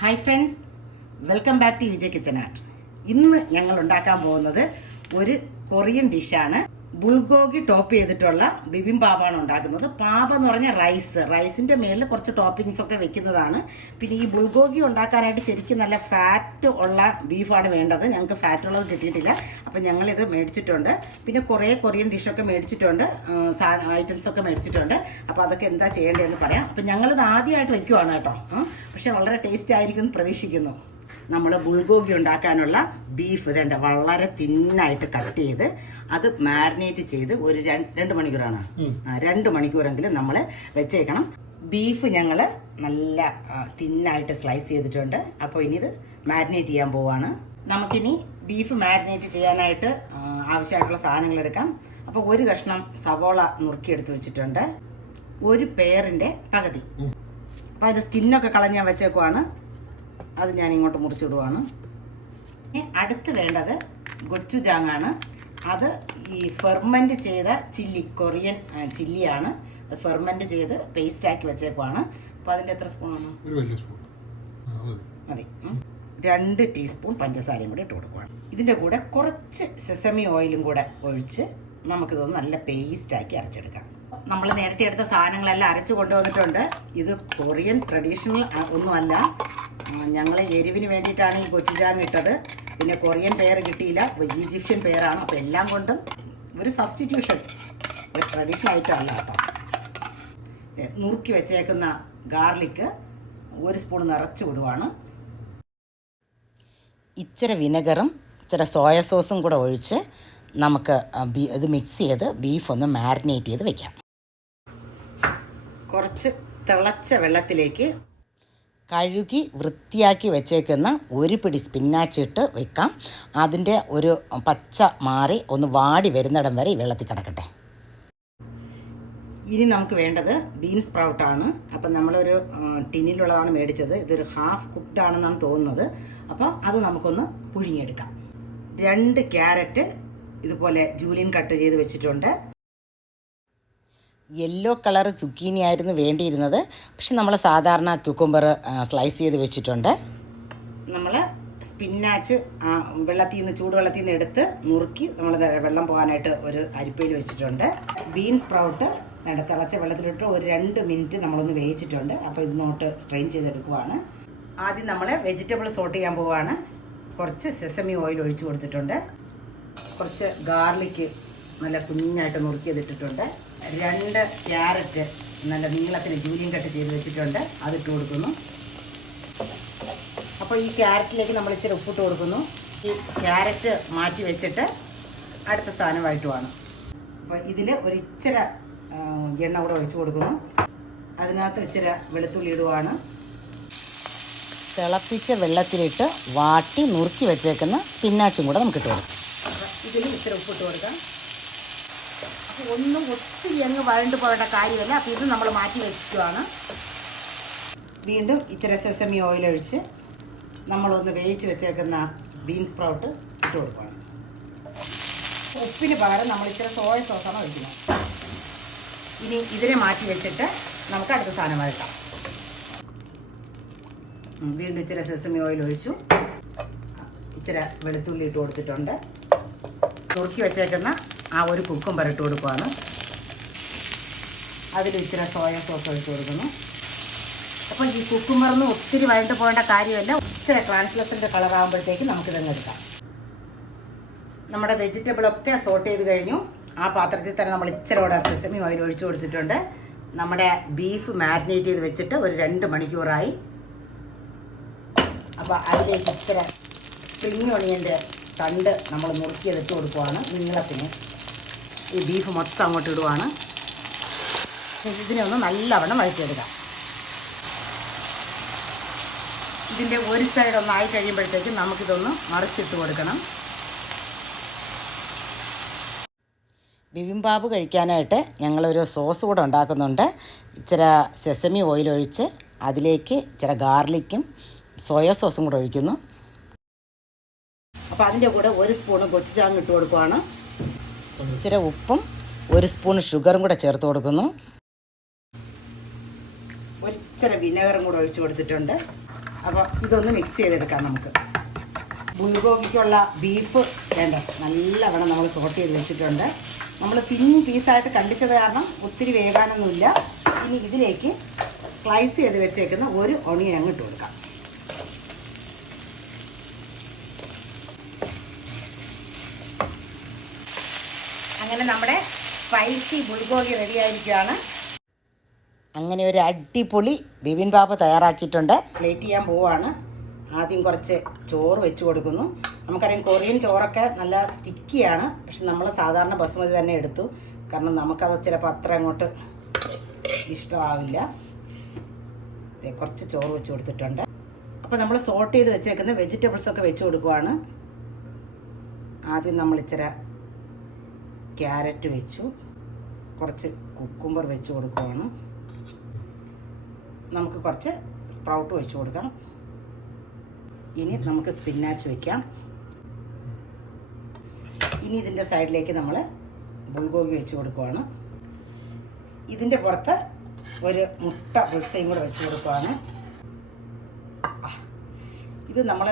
Hi friends, welcome back to Vijay kitchen art. ഇന്ന് ഞങ്ങൾ ഉണ്ടാക്കാൻ പോകുന്നത് ഒരു കൊറിയൻ ഡിഷാണ്. ബുൾഗോഗി ടോപ്പ് ചെയ്തിട്ടുള്ള ബിബിംബാബാണ് ഉണ്ടാക്കുന്നത്. പാബ എന്ന് പറഞ്ഞാൽ റൈസിൻ്റെ മേളിൽ കുറച്ച് ടോപ്പിങ്സ് ഒക്കെ വെക്കുന്നതാണ്. പിന്നെ ഈ ബുൾഗോഗി ഉണ്ടാക്കാനായിട്ട് ശരിക്കും നല്ല ഫാറ്റ് ഉള്ള ബീഫാണ് വേണ്ടത്. ഞങ്ങൾക്ക് ഫാറ്റ് ഉള്ളത് കിട്ടിയിട്ടില്ല, അപ്പം ഞങ്ങളിത് മേടിച്ചിട്ടുണ്ട്. പിന്നെ കുറേ കൊറിയൻ ഡിഷൊക്കെ മേടിച്ചിട്ടുണ്ട്, ഐറ്റംസൊക്കെ മേടിച്ചിട്ടുണ്ട്. അപ്പോൾ അതൊക്കെ എന്താ ചെയ്യേണ്ടതെന്ന് പറയാം. അപ്പം ഞങ്ങളിത് ആദ്യമായിട്ട് വയ്ക്കുവാണ് കേട്ടോ, പക്ഷേ വളരെ ടേസ്റ്റ് ആയിരിക്കും എന്ന് പ്രതീക്ഷിക്കുന്നു. നമ്മൾ ബുൾഗോഗി ഉണ്ടാക്കാനുള്ള ബീഫ് ഇതേണ്ട വളരെ തിന്നായിട്ട് കട്ട് ചെയ്ത് അത് മാരിനേറ്റ് ചെയ്ത് ഒരു 2 മണിക്കൂറാണ് 2 മണിക്കൂറെങ്കിലും നമ്മൾ വെച്ചേക്കണം. ബീഫ് ഞങ്ങൾ നല്ല തിന്നായിട്ട് സ്ലൈസ് ചെയ്തിട്ടുണ്ട്. അപ്പോൾ ഇനി ഇത് മാരിനേറ്റ് ചെയ്യാൻ പോവാണ്. നമുക്കിനി ബീഫ് മാരിനേറ്റ് ചെയ്യാനായിട്ട് ആവശ്യമായിട്ടുള്ള സാധനങ്ങൾ എടുക്കാം. അപ്പോൾ ഒരു കഷ്ണം സവോള നുറുക്കിയെടുത്ത് വെച്ചിട്ടുണ്ട്, ഒരു പേറിൻ്റെ പകുതി. അപ്പോൾ അതിൻ്റെ സ്കിന്നൊക്കെ കളഞ്ഞാൽ വെച്ചേക്കുവാണ്. അത് ഞാൻ ഇങ്ങോട്ട് മുറിച്ചിടുവാണ്. അടുത്ത് വേണ്ടത് ഗൊച്ചുജാങ്ങാണ്. അത് ഈ ഫെർമെൻറ്റ് ചെയ്ത ചില്ലി, കൊറിയൻ ചില്ലിയാണ്. അത് ഫെർമെൻറ്റ് ചെയ്ത് പേസ്റ്റാക്കി വെച്ചേക്കുവാണ്. അപ്പോൾ അതിൻ്റെ എത്ര സ്പൂണാണ്? മതി. 2 ടീസ്പൂൺ പഞ്ചസാരയും കൂടി ഇട്ട് കൊടുക്കുവാണ്. ഇതിൻ്റെ കൂടെ കുറച്ച് സെസമി ഓയിലും കൂടെ ഒഴിച്ച് നമുക്കിതൊന്ന് നല്ല പേസ്റ്റാക്കി അരച്ചെടുക്കാം. നമ്മൾ നേരത്തെ എടുത്ത സാധനങ്ങളെല്ലാം അരച്ച് കൊണ്ടുവന്നിട്ടുണ്ട്. ഇത് കൊറിയൻ ട്രഡീഷണൽ ഒന്നുമല്ല, ഞങ്ങൾ എരിവിന് വേണ്ടിയിട്ടാണ് ഈ ഗൊച്ചുജാങ് ഇട്ടത്. പിന്നെ കൊറിയൻ പേര് കിട്ടിയില്ല, ഈജിപ്ഷ്യൻ പേരാണ്. അപ്പോൾ എല്ലാം കൊണ്ടും ഒരു സബ്സ്റ്റിറ്റ്യൂഷൻ, ഒരു ട്രഡീഷണൽ ഐറ്റം അല്ല കേട്ടോ. നുറുക്കി വെച്ചേക്കുന്ന ഗാർലിക്ക് 1 സ്പൂൺ നിറച്ച് വിടുവാണ്. ഇച്ചിരി വിനെഗറും ഇച്ചിരി സോയ സോസും കൂടെ ഒഴിച്ച് നമുക്ക് ഇത് മിക്സ് ചെയ്ത് ബീഫ് ഒന്ന് മാരിനേറ്റ് ചെയ്ത് വെക്കാം. കുറച്ച് തിളച്ച വെള്ളത്തിലേക്ക് കഴുകി വൃത്തിയാക്കി വെച്ചേക്കുന്ന 1 പിടി സ്പിന്നാച്ച് ഇട്ട് വെക്കാം. അതിൻ്റെ ഒരു പച്ച മാറി ഒന്ന് വാടി വരുന്നിടം വരെ ഈ വെള്ളത്തിൽ കിടക്കട്ടെ. ഇനി നമുക്ക് വേണ്ടത് ബീൻ സ്പ്രൗട്ടാണ്. അപ്പം നമ്മളൊരു ടിന്നിലുള്ളതാണ് മേടിച്ചത്. ഇതൊരു ഹാഫ് കുക്ക്ഡ് ആണെന്നാണ് തോന്നുന്നത്. അപ്പോൾ അത് നമുക്കൊന്ന് പുഴുങ്ങിയെടുക്കാം. 2 ക്യാരറ്റ് ഇതുപോലെ ജൂലിയൻ കട്ട് ചെയ്ത് വെച്ചിട്ടുണ്ട്. യെല്ലോ കളർ സുക്കീനി ആയിരുന്നു വേണ്ടിയിരുന്നത്, പക്ഷെ നമ്മൾ സാധാരണ ക്യൂക്കുംബർ സ്ലൈസ് ചെയ്ത് വെച്ചിട്ടുണ്ട്. നമ്മൾ സ്പിന്നാച്ച് വെള്ളത്തിൽ നിന്ന് ചൂടുവെള്ളത്തിൽ നിന്ന് എടുത്ത് നുറുക്കി നമ്മൾ വെള്ളം പോകാനായിട്ട് ഒരു അരിപ്പയിൽ വെച്ചിട്ടുണ്ട്. ബീൻ സ്പ്രൗട്ട് തിളച്ച വെള്ളത്തിലിട്ട് ഒരു 2 മിനിറ്റ് നമ്മളൊന്ന് വേവിച്ചിട്ടുണ്ട്. അപ്പോൾ ഇതിനോട്ട് സ്ട്രെയിൻ ചെയ്തെടുക്കുവാണ്. ആദ്യം നമ്മൾ വെജിറ്റബിൾ സോട്ട് ചെയ്യാൻ പോവുകയാണ്. കുറച്ച് സെസമി ഓയിൽ ഒഴിച്ചു കൊടുത്തിട്ടുണ്ട്. കുറച്ച് ഗാർലിക്ക് നല്ല കുഞ്ഞായിട്ട് നുറുക്കിയതിട്ടിട്ടുണ്ട്. 2 ക്യാരറ്റ് നല്ല നീളത്തിന് ജൂലിയൻ കട്ട് ചെയ്ത് വെച്ചിട്ടുണ്ട്, അതിട്ട് കൊടുക്കുന്നു. അപ്പോൾ ഈ ക്യാരറ്റിലേക്ക് നമ്മൾ ഇച്ചിരി ഉപ്പിട്ട് കൊടുക്കുന്നു. ഈ ക്യാരറ്റ് മാറ്റി വെച്ചിട്ട് അടുത്ത സാധനം വഴറ്റുവാണ്. അപ്പോൾ ഇതിൽ ഒരു ഇച്ചിരി എണ്ണ കൂടെ ഒഴിച്ചു കൊടുക്കുന്നു. അതിനകത്ത് ഇച്ചിരി വെളുത്തുള്ളി ഇടുവാണ്. തിളപ്പിച്ച വെള്ളത്തിലിട്ട് വാട്ടി നുറുക്കി വെച്ചേക്കുന്ന സ്പിന്നാച്ചും കൂടെ നമുക്ക് ഇട്ട് കൊടുക്കാം. ഇതിൽ ഇച്ചിരി ഉപ്പിട്ട് കൊടുക്കാം. അപ്പോൾ ഒന്നും ഒത്തിരി അങ്ങ് വഴണ്ട് പോകേണ്ട കാര്യമല്ല. അപ്പോൾ ഇത് നമ്മൾ മാറ്റി വെച്ചിട്ടുമാണ്. വീണ്ടും ഇച്ചിരി സെസമി ഓയിൽ ഒഴിച്ച് നമ്മളൊന്ന് വേവിച്ച് വെച്ചേക്കുന്ന ബീൻ സ്പ്രൗട്ട് ഇട്ട് കൊടുക്കുകയാണ്. ഉപ്പിന് പകരം നമ്മൾ ഇച്ചിരി സോയ സോസാണ് ഒഴിക്കുന്നത്. ഇനി ഇതിനെ മാറ്റി വെച്ചിട്ട് നമുക്ക് അടുത്ത സാധനം വഴറ്റാം. വീണ്ടും ഇച്ചിരി സെസമി ഓയിൽ ഒഴിച്ചു. ഇച്ചിരി വെളുത്തുള്ളി ഇട്ട് കൊടുത്തിട്ടുണ്ട്. നുറുക്കി വെച്ചേക്കുന്ന ആ ഒരു കുക്കുംബർ ഇട്ട് കൊടുക്കുകയാണ്. അതിൽ ഇച്ചിരി സോയ സോസ് ഒഴിച്ച് കൊടുക്കുന്നു. അപ്പോൾ ഈ കുക്കുംബറിന് ഒത്തിരി വഴണ്ട് പോകേണ്ട കാര്യമല്ല. ഇച്ചിരി ട്രാൻസ്ലസൻ്റ് കളറാകുമ്പോഴത്തേക്ക് നമുക്കിതങ്ങ് എടുക്കാം. നമ്മുടെ വെജിറ്റബിളൊക്കെ സോട്ട് ചെയ്ത് കഴിഞ്ഞു. ആ പാത്രത്തിൽ തന്നെ നമ്മൾ ഇച്ചിരി കൂടെ സെസമി ഓയിൽ ഒഴിച്ച് കൊടുത്തിട്ടുണ്ട്. നമ്മുടെ ബീഫ് മാരിനേറ്റ് ചെയ്ത് വെച്ചിട്ട് ഒരു 2 മണിക്കൂറായി. അപ്പോൾ അതിലേക്ക് ഇച്ചിരി സ്പ്രിങ് ഒണിയൻ്റെ തണ്ട് നമ്മൾ നുറുക്കിയതിട്ട് കൊടുക്കുവാണ് നീളത്തിന്. ഈ ബീഫ് മൊത്തം അങ്ങോട്ട് ഇടുവാണ്. ഇതിനെ ഒന്ന് നല്ലവണ്ണം വഴറ്റിയെടുക്കാം. ഇതിൻ്റെ ഒരു സൈഡ് ഒന്നായി കഴിയുമ്പോഴത്തേക്കും നമുക്കിതൊന്ന് മറിച്ചിട്ട് കൊടുക്കണം. ബിബിംബാബ് കഴിക്കാനായിട്ട് ഞങ്ങളൊരു സോസ് കൂടെ ഉണ്ടാക്കുന്നുണ്ട്. ഇച്ചിരി സെസമി ഓയിൽ ഒഴിച്ച് അതിലേക്ക് ഇച്ചിരി ഗാർലിക്കും സോയ സോസും കൂടെ ഒഴിക്കുന്നു. അപ്പോൾ അതിൻ്റെ കൂടെ 1 സ്പൂണ് ഗൊച്ചുജാങ് ഇട്ട് കൊടുക്കുവാണ്. ഇച്ചിരി ഉപ്പും 1 സ്പൂൺ ഷുഗറും കൂടെ ചേർത്ത് കൊടുക്കുന്നു. ഒരിച്ചിരി വിനെഗറും കൂടെ ഒഴിച്ച് കൊടുത്തിട്ടുണ്ട്. അപ്പോൾ ഇതൊന്ന് മിക്സ് ചെയ്തെടുക്കാം നമുക്ക്. ബുൾഗോഗിക്കുള്ള ബീഫ് വേണ്ട നല്ലവണ്ണം നമ്മൾ സോട്ട് ചെയ്ത് വെച്ചിട്ടുണ്ട്. നമ്മൾ തിൻ പീസായിട്ട് കണ്ടിച്ചത് കാരണം ഒത്തിരി വേകാനൊന്നുമില്ല. ഇനി ഇതിലേക്ക് സ്ലൈസ് ചെയ്ത് വെച്ചേക്കുന്ന ഒരു ഒണിയൻ അങ്ങ് ഇട്ട് കൊടുക്കാം. അങ്ങനെ നമ്മുടെ സ്പൈസി ബുൾഗോഗി റെഡി ആയിരിക്കുകയാണ്. അങ്ങനെ ഒരു അടിപൊളി ബിബിൻബാബ് തയ്യാറാക്കിയിട്ടുണ്ട്. പ്ലേറ്റ് ചെയ്യാൻ പോവുകയാണ്. ആദ്യം കുറച്ച് ചോറ് വെച്ച് കൊടുക്കുന്നു. നമുക്കറിയാം കൊറിയൻ ചോറൊക്കെ നല്ല സ്റ്റിക്കിയാണ്, പക്ഷെ നമ്മൾ സാധാരണ ബസുമതി തന്നെ എടുത്തു. കാരണം നമുക്കത് ചിലപ്പോൾ അത്ര അങ്ങോട്ട് ഇഷ്ടമാവില്ല. കുറച്ച് ചോറ് വെച്ച് കൊടുത്തിട്ടുണ്ട്. അപ്പോൾ നമ്മൾ സോട്ട് ചെയ്ത് വെച്ചേക്കുന്ന വെജിറ്റബിൾസൊക്കെ വെച്ച് കൊടുക്കുവാണ്. ആദ്യം നമ്മൾ ഇച്ചിരി ക്യാരറ്റ് വെച്ചു, കുറച്ച് കുക്കുംബർ വെച്ച് കൊടുക്കുവാണ്. നമുക്ക് കുറച്ച് സ്പ്രൗട്ട് വെച്ച് കൊടുക്കാം. ഇനി നമുക്ക് സ്പിനാച്ച് വയ്ക്കാം. ഇനി ഇതിൻ്റെ സൈഡിലേക്ക് നമ്മൾ ബുൾഗോഗി വെച്ച് കൊടുക്കുവാണ്. ഇതിൻ്റെ പുറത്ത് ഒരു മുട്ട ബുൾസയും കൂടെ വെച്ച് കൊടുക്കുവാണ്. ഇത് നമ്മൾ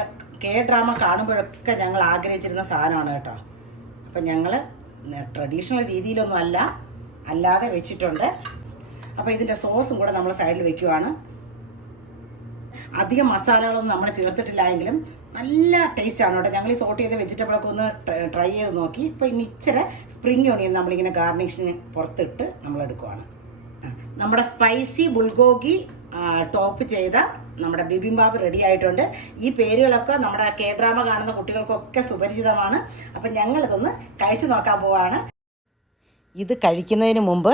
ഡ്രാമ കാണുമ്പോഴൊക്കെ ഞങ്ങൾ ആഗ്രഹിച്ചിരുന്ന സാധനമാണ് കേട്ടോ. അപ്പം ഞങ്ങൾ ട്രഡീഷണൽ രീതിയിലൊന്നും അല്ലാതെ വെച്ചിട്ടുണ്ട്. അപ്പോൾ ഇതിൻ്റെ സോസും കൂടെ നമ്മൾ സൈഡിൽ വെക്കുവാണ്. അധികം മസാലകളൊന്നും നമ്മൾ ചേർത്തിട്ടില്ലായെങ്കിലും നല്ല ടേസ്റ്റാണ് കേട്ടോ. ഞങ്ങൾ ഈ സോട്ട് ചെയ്ത വെജിറ്റബിളൊക്കെ ഒന്ന് ട്രൈ ചെയ്ത് നോക്കി. ഇപ്പോൾ ഇനി ഇച്ചിരി സ്പ്രിംഗ് ഓണിയൻ നമ്മളിങ്ങനെ ഗാർണിഷിന് പുറത്തിട്ട് നമ്മളെടുക്കുവാണ്. നമ്മുടെ സ്പൈസി ബുൾഗോഗി ടോപ്പ് ചെയ്ത നമ്മുടെ ബിബിംബാബ് റെഡി ആയിട്ടുണ്ട്. ഈ പേരുകളൊക്കെ നമ്മുടെ ഡ്രാമ കാണുന്ന കുട്ടികൾക്കൊക്കെ സുപരിചിതമാണ്. അപ്പം ഞങ്ങളിതൊന്ന് കഴിച്ചു നോക്കാൻ പോവാണ്. ഇത് കഴിക്കുന്നതിന് മുമ്പ്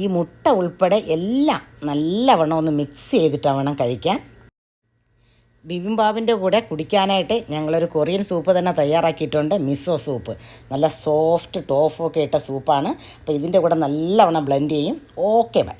ഈ മുട്ട ഉൾപ്പെടെ എല്ലാം നല്ലവണ്ണം ഒന്ന് മിക്സ് ചെയ്തിട്ട് വേണം കഴിക്കാൻ. ബിബിംബാബിൻ്റെ കൂടെ കുടിക്കാനായിട്ട് ഞങ്ങളൊരു കൊറിയൻ സൂപ്പ് തന്നെ തയ്യാറാക്കിയിട്ടുണ്ട്. മിസോ സൂപ്പ്, നല്ല സോഫ്റ്റ് ടോഫൊക്കെ ഇട്ട സൂപ്പാണ്. അപ്പോൾ ഇതിൻ്റെ കൂടെ നല്ലവണ്ണം ബ്ലെൻഡ് ചെയ്യും. Okay bye.